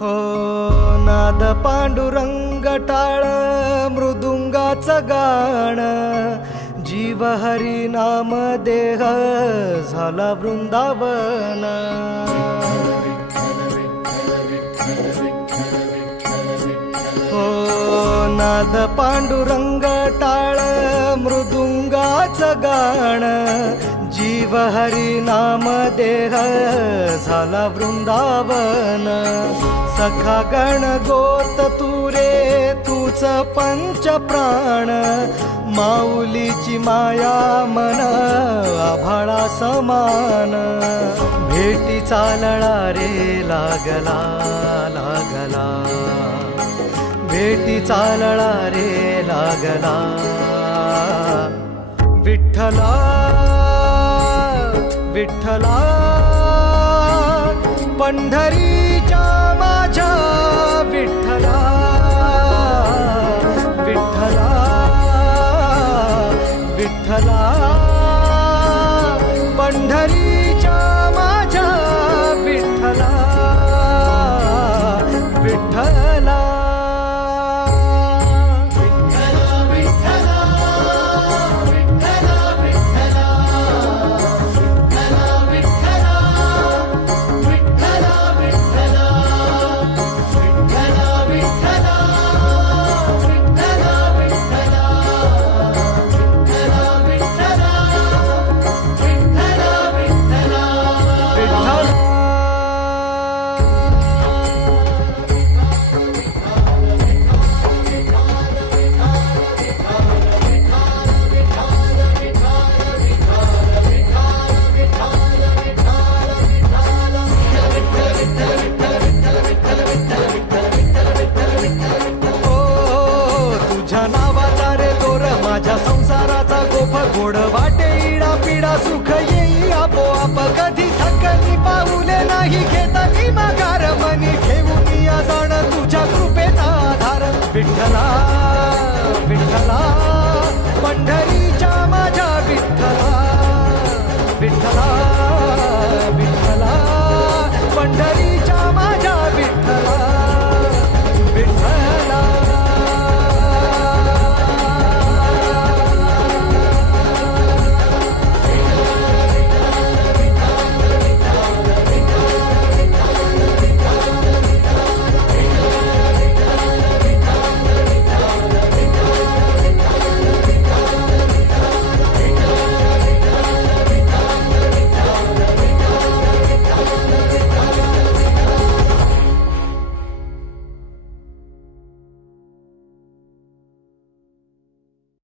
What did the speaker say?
हो नाद पांडुरंग टाळ मृदुंगाचं गाणं जीव हरी नाम देह झाला वृंदावन हो नाद पांडुरंग टाळ मृदुंगाचं गाणं जीव हरी नाम देह झाला वृंदावन सखा गण गोत तुरे तूच पंच प्राण माऊलीची माया मन आभाळा समान भेटी चालळा रे लागला लागला भेटी चालळा रे लागला विठ्ठला विठ्ठला पंढरीच्या माझ्या विठ्ठला विठ्ठला विठ्ठला पंढरीच्या माझ्या विठ्ठला विठ्ठला माझ्या संसाराचा गोफ गोड वाटे इडा पिडा सुख येई आपोआप कधी थकली पाऊले नाही घेता मी माघार मनी ठेवून या जाण तुझ्या कृपेचा आधार विठ्ठला विठ्ठला पंढरीच्या माझ्या विठ्ठला विठ्ठला